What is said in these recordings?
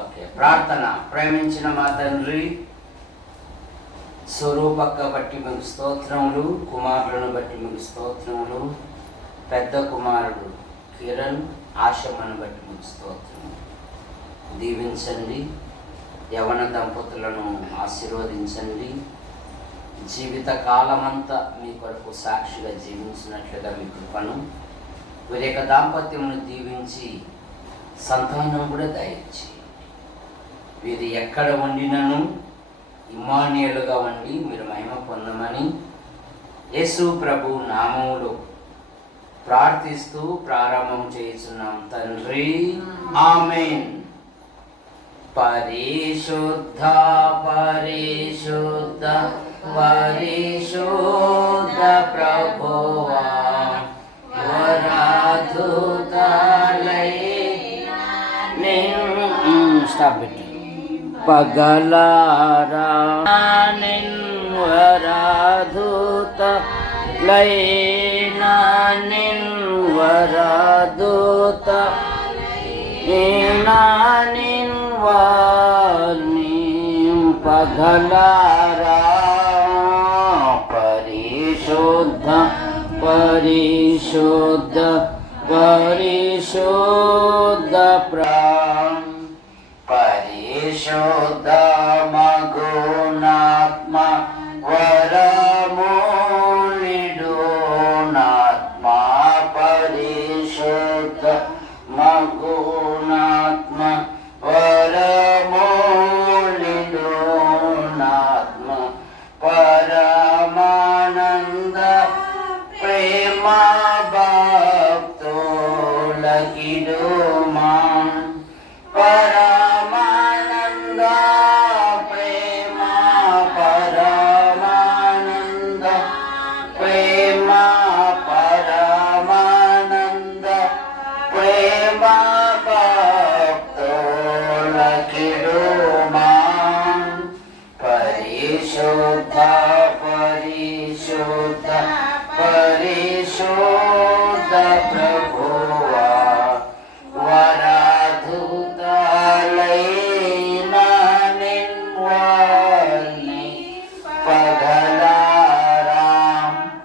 Okay ప్రార్థన. ప్రేమించిన మా తండ్రి స్వరూపక్క బట్టి మీకు స్తోత్రములు కుమారులను బట్టి మీకు స్తోత్రములు పెద్ద కుమారుడు కిరణ్ ఆశమ్మను బట్టి మీకు స్తోత్రము దీవించండి యవన దంపతులను ఆశీర్వదించండి. జీవిత కాలమంతా మీ కొరకు సాక్షిగా జీవించినట్లుగా మీ కృపను వీరి యొక్క దాంపత్యమును దీవించి సంతానం కూడా దయచి. వీరు ఎక్కడ వండినను ఇమానియలుగా వండి మీరు మహిమ పొందమని యేసు ప్రభు నామములో ప్రార్థిస్తూ ప్రారంభం చేస్తున్నాం తండ్రి. ఆమెన్. పరిశుద్ధ పరిశుద్ధ పరిశుద్ధ ప్రభువా. వరాధుతాలై ಸ್ಟಾಪ್ ಬಿಟ್ಟು ಪಗಲಾರಾಧೂತ ಲೈನ ನಿನ್ವರಾಧೂತ ಪಗಲಾರ ಪರಿಶೋಧ परिशुद्ध परिशुद्ध प्रा పరిశుద్ధ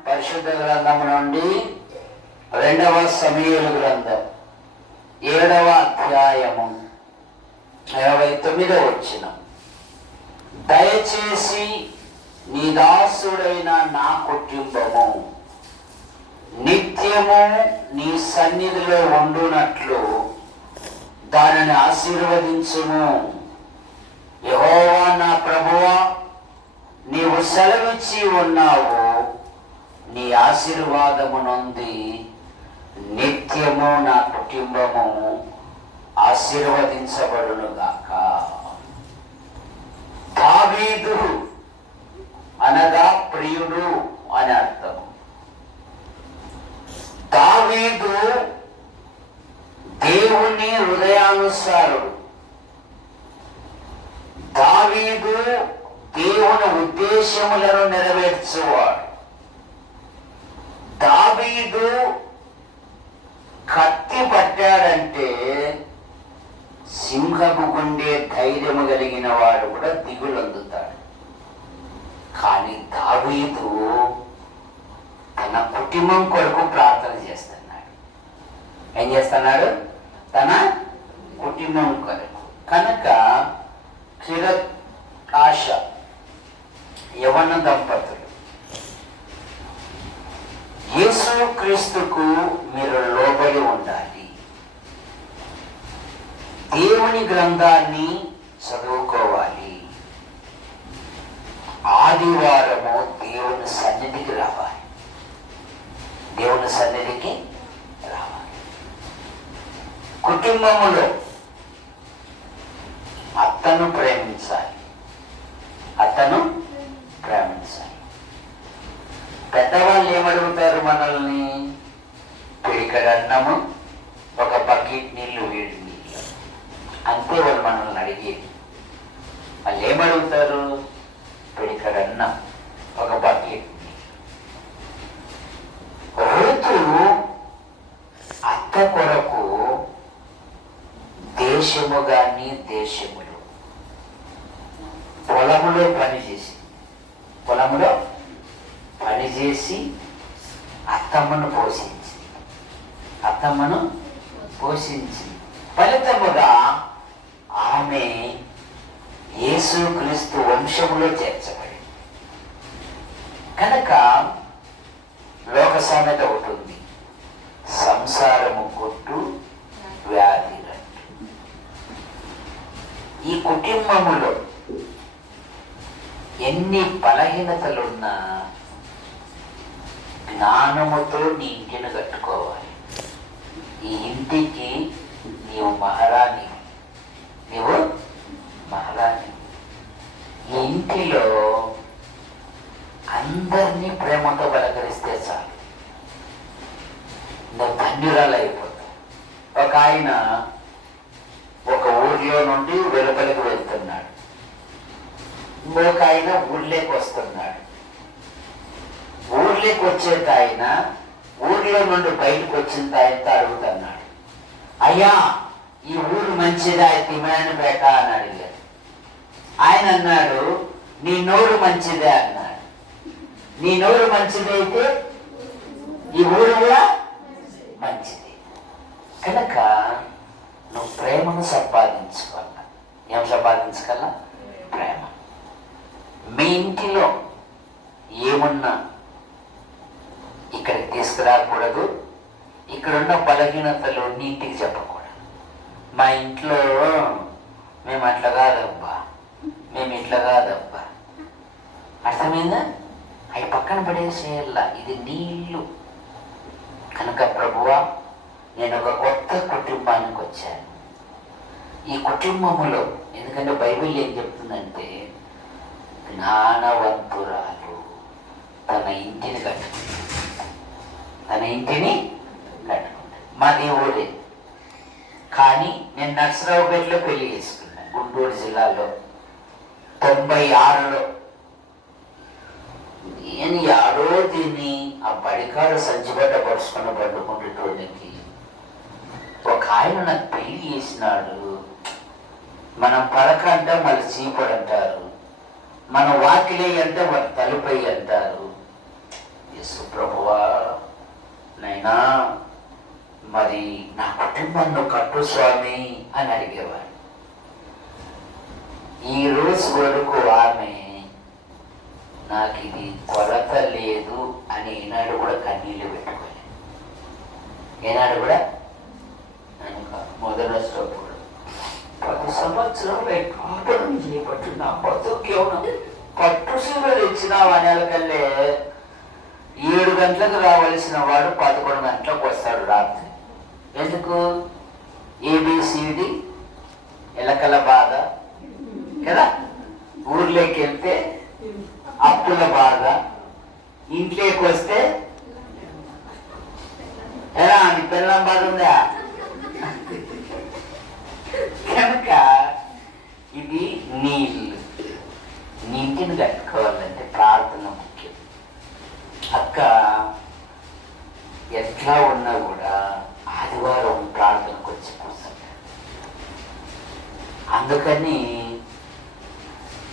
పరిశుద్ధ గ్రంథం నుండి రెండవ సమీయుల గ్రంథం ఏడవ అధ్యాయము ఇరవై తొమ్మిదో వచ్చిన దయచేసి నీ దాసుడైన నా కుటుంబము నిత్యము నీ సన్నిధిలో ఉండునట్లు దానిని ఆశీర్వదించుము. యహోవా నా ప్రభువా నీవు సెలవిచ్చి ఉన్నావు. నీ ఆశీర్వాదము నొంది నిత్యము నా కుటుంబము ఆశీర్వదించబడునుగాక. దావీదు అనగా ప్రియుడు అని అర్థం దావీదు దేవుని హృదయానుసారుడు. దావీదు దేవుని ఉద్దేశములను నెరవేర్చేవాడు. దావీదు కత్తి పట్టాడంటే సింహపు గుండే ధైర్యము కలిగిన వాడు కూడా దిగులందుతాడు. కానీ దావీదు తన కుటుంబం కొరకు ప్రార్థన చేస్తున్నాడు. ఏం చేస్తున్నాడు? తన కుటుంబం కొరకు. కనుక తిరకాశ యవన దంపతులు. యేసు క్రీస్తుకు మీరు లోబడి ఉండాలి. దేవుని గ్రంథాన్ని చదువుకోవాలి. ఆదివారము దేవుని సన్నిధికి రావాలి. దేవుని సన్నిధికి రావాలి. కుటుంబములో అత్తను ప్రేమించాలి. అత్తను ప్రేమించాలి. పెద్దవాళ్ళు ఏమడుగుతారు మనల్ని? పిడికడ అన్నము ఒక బకెట్ నీళ్ళు వేడి నీళ్ళు. అంతే వాళ్ళు మనల్ని అడిగేది. వాళ్ళు ఏమడుగుతారు? పిడికడ అన్నం ఒక బకెట్ నీళ్ళు. ఋతు అత్త కొరకు దేశము కానీ దేశము పొలంలో పనిచేసి పొలంలో పనిచేసి అత్తమ్మను పోషించి అత్తమ్మను పోషించి ఫలితముగా ఆమె యేసుక్రీస్తు వంశములో చేర్చబడి కనుక లోక సామెత ఒకటి ఉంది. సంసారము కొట్టు వ్యాధి రట్టు. ఈ కుటుంబములో ఎన్ని బలహీనతలున్నా జ్ఞానముతో నీ ఇంటిని కట్టుకోవాలి. ఈ ఇంటికి నీవు మహారాణి. నీవు మహారాణి. ఈ ఇంటిలో అందరినీ ప్రేమతో బలకరిస్తే చాలు. నువ్వు ధన్యురాలు అయిపోతావు ఒక ఆయన ఒక ఊర్లో నుండి వెలుపలికి వెళ్తున్నాడు. ఇంకొక ఆయన ఊళ్ళోకి వస్తున్నాడు ఊర్లోకి వచ్చేది ఆయన ఊర్లో నుండి బయటకు వచ్చిన ఆయనతో అడుగుతున్నాడు అయ్యా ఈ ఊరు మంచిదా తిమరానిపేట అని అడిగాడు. ఆయన అన్నాడు నీ నోరు మంచిదే అన్నాడు. నీ నోరు మంచిదైతే ఈ ఊరు కూడా మంచిది. కనుక నువ్వు ప్రేమను సంపాదించుకోవాల? ఏం సంపాదించగల ప్రేమ. మీ ఇంటిలో ఏమున్నా ఇక్కడికి తీసుకురాకూడదు. ఇక్కడున్న బలహీనతలు నీటికి చెప్పకూడదు. మా ఇంట్లో మేము అట్లా కాదబ్బా. మేము ఇట్లా కాదబ్బా. అర్థమైందా? అవి పక్కన పడేసేయాల ఇది నీళ్ళు. కనుక ప్రభువా నేను ఒక కొత్త కుటుంబానికి వచ్చాను ఈ కుటుంబములో ఎందుకంటే బైబిల్ ఏం చెప్తుందంటే జ్ఞానవంతురాలు. తన ఇంటిని కట్టుకుంది తన ఇంటిని కట్టుకుంది మాది ఊరే. కానీ నేను నర్సరావుపేటలో పెళ్ళి చేసుకున్నాను గుంటూరు జిల్లాలో. తొంభై ఆరులో. నేను ఆడో దీన్ని ఆ బడికాడు సంచిబడ్డ పరుచుకున్న పట్టుకుంటేటోనికి ఒక ఆయన నాకు పెళ్ళి చేసినాడు. మనం పలక అంటే మళ్ళీ చీపడంటారు మన వాకిలే అంటే వారి తలుపై అంటారు. యేసు ప్రభువా నైనా మరి నా కుటుంబంలో కట్టు స్వామి అని అడిగేవాడు. ఈ రోజు వరకు ఆమె నాకు ఇది కొరత లేదు అని ఈనాడు కూడా కన్నీళ్ళు పెట్టుకోలేదు. ఈనాడు కూడా నేను వచ్చినప్పుడు పది సంవత్సరాలు కాపురం చేపట్టు నా బతుకేమో పట్టు సీమలు ఇచ్చినావు అనేకల్లే ఏడు గంటలకు రావలసిన వాడు పదకొండు గంటలకు వస్తాడు రాత్రి. ఎందుకు? ఏబిసిడి ఎలకల బాధ కదా? ఊర్లోకి వెళ్తే అప్పుల బాధ ఇంట్లోకి వస్తే ఎలా? అని పిల్లం బాధ ఉందా? కనుక ఇది నీళ్ళు. నీటిని కట్టుకోవాలంటే ప్రార్థన ముఖ్యం. అక్క ఎట్లా ఉన్నా కూడా ఆదివారం ప్రార్థనకు వచ్చి కూర్చుంటారు అందుకని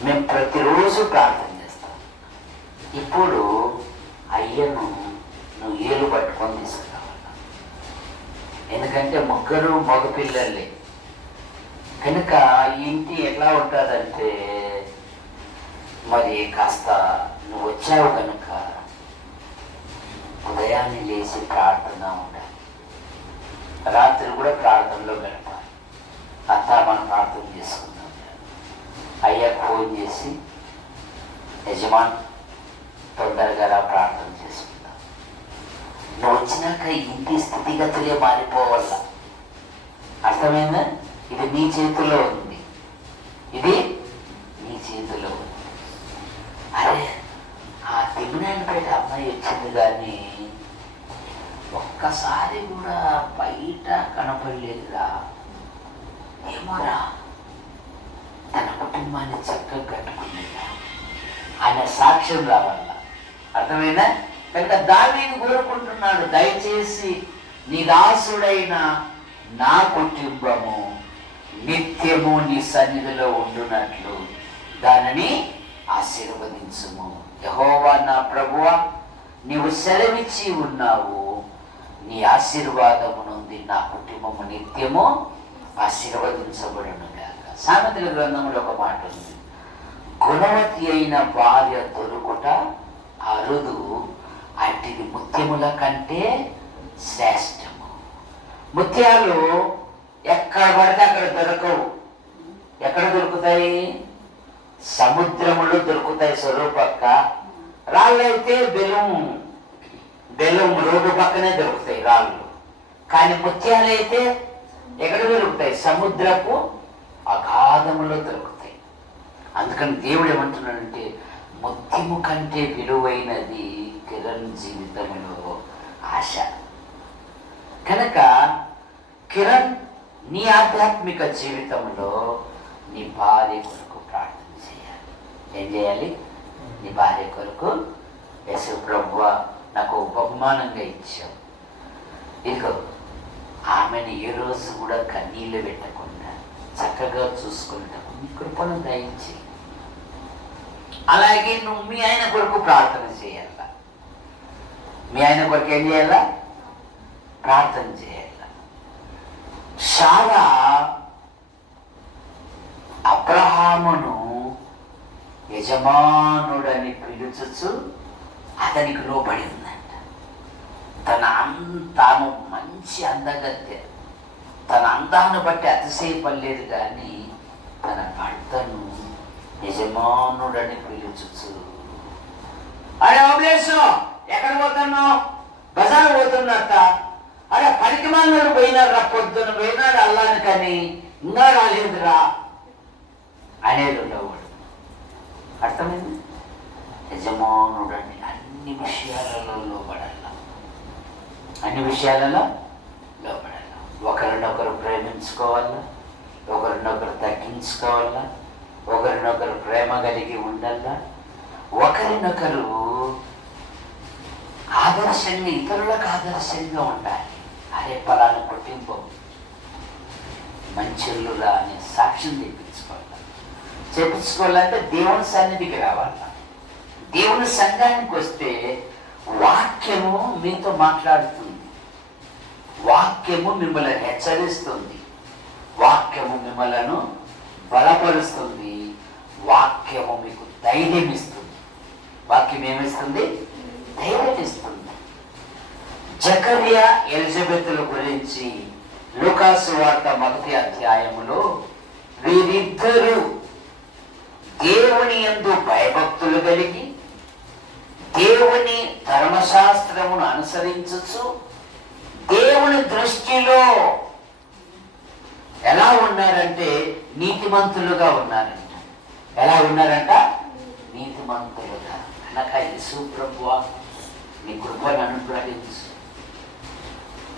మేము ప్రతిరోజు ప్రార్థన చేస్తాం. ఇప్పుడు అయ్యను నువ్వు ఏలు పట్టుకొని తీసుకురావాల. ఎందుకంటే ముగ్గురు మగపిల్లలే. కనుక ఇంటి ఎట్లా ఉంటుందంటే మరి కాస్త నువ్వు వచ్చావు కనుక ఉదయాన్నే లేచి ప్రార్థన ఉండాలి. రాత్రి కూడా ప్రార్థనలో గడపాలి. అత్త మనం ప్రార్థన చేసుకుందాం. అయ్యా ఫోన్ చేసి యజమాన్ తొందరగా ప్రార్థన చేసుకుందాం. నువ్వు వచ్చినాక ఇంటి స్థితిగతులే మారిపోవాల అర్థమైందా? ఇది నీ చేతిలో ఉంది. ఇది నీ చేతిలో ఉంది. అరే ఆ తిమ్మినాయనపేట అమ్మాయి వచ్చింది కానీ ఒక్కసారి కూడా బయట కనపడలేదురా. ఏమోరా తన కుటుంబాన్ని చక్కగా కట్టుకునేదా. ఆయన సాక్ష్యం రావాల? అర్థమైనా కనుక దానిని కోరుకుంటున్నాడు దయచేసి నీ దాసుడైన నా కుటుంబము నిత్యము నీ సన్నిధిలో ఉండునట్లు దానిని ఆశీర్వదించము. యహోవా నా ప్రభువ నీవు సెలవిచ్చి ఉన్నావు. నీ ఆశీర్వాదము నుండి నా కుటుంబము నిత్యము ఆశీర్వదించబడును గాక. సామెతల గ్రంథంలో ఒక మాట ఉంది. గుణవతి అయిన భార్య దొరుకుట అరుదు అటిది ముత్యముల కంటే శ్రేష్టము. ముత్యాలు ఎక్కడ పడితే అక్కడ దొరకవు. ఎక్కడ దొరుకుతాయి? సముద్రములు దొరుకుతాయి స్వరూపక్క రాళ్ళైతే బెలూం బెలూం రోడ్డు పక్కనే దొరుకుతాయి రాళ్ళు. కానీ ముత్యాలైతే ఎక్కడ దొరుకుతాయి? సముద్రపు అగాధములో దొరుకుతాయి. అందుకని దేవుడు ఏమంటున్నాడంటే ముత్యము కంటే విలువైనది కిరణ్ జీవితంలో ఆశ. కనుక నీ ఆధ్యాత్మిక జీవితంలో నీ భార్య కొరకు ప్రార్థన చేయాలి. ఏం చేయాలి? నీ భార్య కొరకు యశు ప్రభు నాకు బహుమానంగా ఇచ్చావు. ఇదిగో ఆమెను ఏ రోజు కూడా కన్నీళ్ళు పెట్టకుండా చక్కగా చూసుకుంటావు నీ కృపను దయించి అలాగే నువ్వు మీ ఆయన కొరకు ప్రార్థన చేయాల? మీ ఆయన కొరకు ఏం చేయాలా? ప్రార్థన చేయాలి. సారా అబ్రహామును యజమానుడని పిలుచుచు అతనికి లోబడి ఉందంట. తన తాను మంచి అందగత్తె. తన అందాన్ని బట్టి అతిశయపడలేదు కానీ తన భర్తను యజమానుడని పిలుచుచు. అరే ఓబ్లేసు ఎక్కడ పోతున్నావు? బజార్ పోతున్నట్ట అరే పనికి మాలినాడు పోయినాడు రా పొద్దున పోయినాడు అల్లాను కానీ ఇంకా రాలేదురా అనేది ఉండేవాడు. అర్థమైంది? యజమానుడని అన్ని విషయాలలో లోపడాల అన్ని విషయాలలో లోపడాల ఒకరినొకరు ప్రేమించుకోవాలా ఒకరినొకరు తగ్గించుకోవాలా ఒకరినొకరు ప్రేమ కలిగి ఉండాలా ఒకరినొకరు ఆదర్శంగా ఇతరులకు ఆదర్శంగా ఉండాలి. అనే పలాన్ని కుటుంబం మంచిల్లురా అనే సాక్ష్యం తెప్పించుకోవాలి? చెప్పించుకోవాలంటే దేవుని సన్నిధికి రావాలి? దేవుని సంఘానికి వస్తే వాక్యము మీతో మాట్లాడుతుంది. వాక్యము మిమ్మల్ని హెచ్చరిస్తుంది. వాక్యము మిమ్మలను బలపరుస్తుంది. వాక్యము మీకు ధైర్యం ఇస్తుంది. వాక్యం ఏమిస్తుంది? ధైర్యం ఇస్తుంది. జకర్యా ఎలిజబెత్ల గురించి లూకాసు వార్త మొదటి అధ్యాయములో వీరిద్దరూ దేవుని యందు భయభక్తులు కలిగి దేవుని ధర్మశాస్త్రమును అనుసరించచ్చు దేవుని దృష్టిలో ఎలా ఉన్నారంటే నీతిమంతులుగా ఉన్నారంట. ఎలా ఉన్నారంట? నీతిమంతులుగా. అనక యేసు ప్రభువా నీ కృపను అనుగ్రహించు.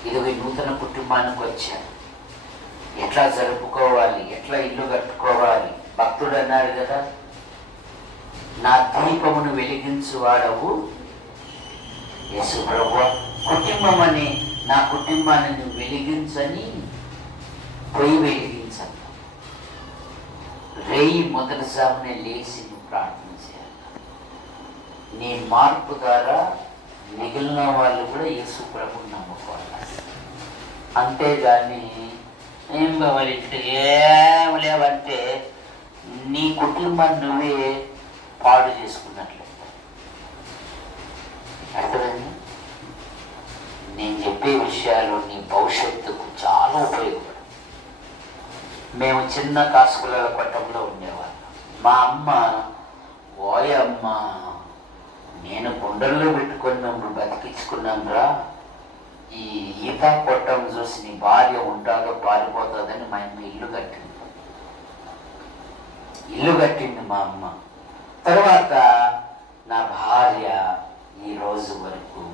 ఇదిగో నూతన కుటుంబానికి వచ్చాను ఎట్లా జరుపుకోవాలి? ఎట్లా ఇల్లు కట్టుకోవాలి? భక్తుడు అన్నారు కదా. నా దీపమును వెలిగించు వాడవు యేసు ప్రభు కుటుంబం అని నా కుటుంబాన్ని నువ్వు వెలిగించని పొయ్యి వెలిగించను రేయి మొదటిసామునే లేచి నువ్వు ప్రార్థన చేయాలి. నీ మార్పు ద్వారా మిగిలిన వాళ్ళు కూడా యేసు ప్రభుని నమ్ముకోవాలి. అంతేగాని ఏం బావాలి ఏం లేవంటే నీ కుటుంబాన్ని నువ్వే పాడు చేసుకున్నట్లే. అర్థమైంది? నేను చెప్పే విషయాలు నీ భవిష్యత్తుకు చాలా ఉపయోగపడు మేము చిన్న కాసుకుల పట్టంలో ఉండేవాళ్ళం. మా అమ్మ ఓయమ్మ నేను పెట్టుకొని పెట్టుకున్నప్పుడు బతికించుకున్నాంరా ఈ ఈత కొట్టం చూసి నీ భార్య ఉంటాదో పారిపోతుందని మా అమ్మ ఇల్లు కట్టింది. ఇల్లు కట్టింది మా అమ్మ. తర్వాత నా భార్య ఈ రోజు వరకు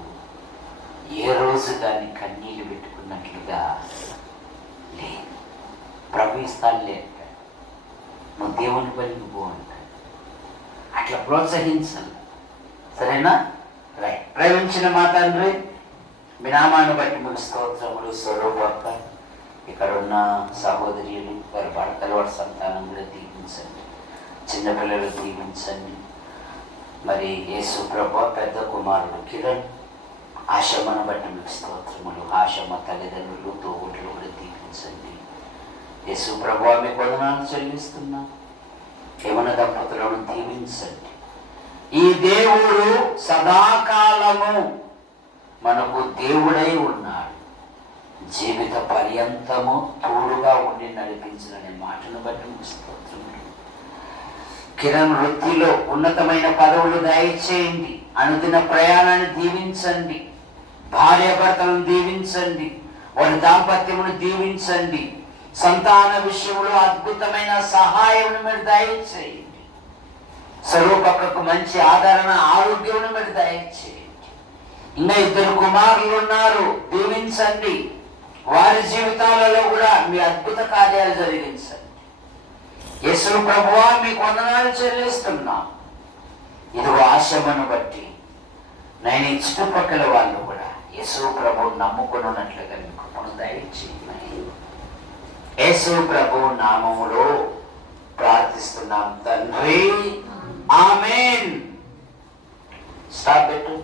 ఏ రోజు దాన్ని కన్నీళ్ళు పెట్టుకున్నట్లుగా లేదు. ప్రభు ఇస్తానులే అంటాడు. నువ్వు దేవుని పో అంటాడు. అట్లా ప్రోత్సహించాలి. సరేనా? ప్రేమించిన మా తండ్రి మీ నామాన్ని బట్టి మీకు స్తోత్రములు స్వరూపక్క ఇక్కడ ఉన్న సహోదరులు వారి భర్తలు వారి సంతానం కూడా దీవించండి. చిన్నపిల్లలు దీవించండి. మరి యేసు ప్రభ పెద్ద కుమారుడు కిరణ్ ఆశమ్మను బట్టి మీకు స్తోత్రములు ఆశమ్మ తల్లిదండ్రులు తోగుట్లు కూడా దీవించండి. యేసు ప్రభు మీ వందనాలు చెల్లిస్తున్నా. యవన దంపతులను దీవించండి. ఈ దేవుడు సదాకాలము మనకు దేవుడై ఉన్నాడు. జీవిత పర్యంతము తోడుగా ఉండి నడిపించిన మాటను బట్టి మీకు స్తోత్రములు కిరణ్ వృత్తిలో ఉన్నతమైన పదవులు దయచేయండి. అనుదిన ప్రయాణాన్ని దీవించండి. భార్యాభర్తలను దీవించండి. వారి దాంపత్యమును దీవించండి. సంతాన విషయంలో అద్భుతమైన సహాయం మీరు దయచేయండి సర్వపక్కకు మంచి ఆదరణ ఆరోగ్యం మీరు దయచేయండి. ఇంకా ఇద్దరు కుమారులు ఉన్నారు దీవించండి. వారి జీవితాలలో కూడా మీ అద్భుత కార్యాలు జరిగించండి. యేసు ప్రభువా మీ కొందనాలు చెల్లిస్తున్నా. ఇది ఆశమను బట్టి నేను ఈ చుట్టుపక్కల వాళ్ళు కూడా యేసు ప్రభు నమ్ముకుని ఉన్నట్లుగా మీ కృపను దయచేయమని యేసు ప్రభు నామములో ప్రార్థిస్తున్నాం తండ్రి. ఆమెన్ స్టాప్ పెట్టు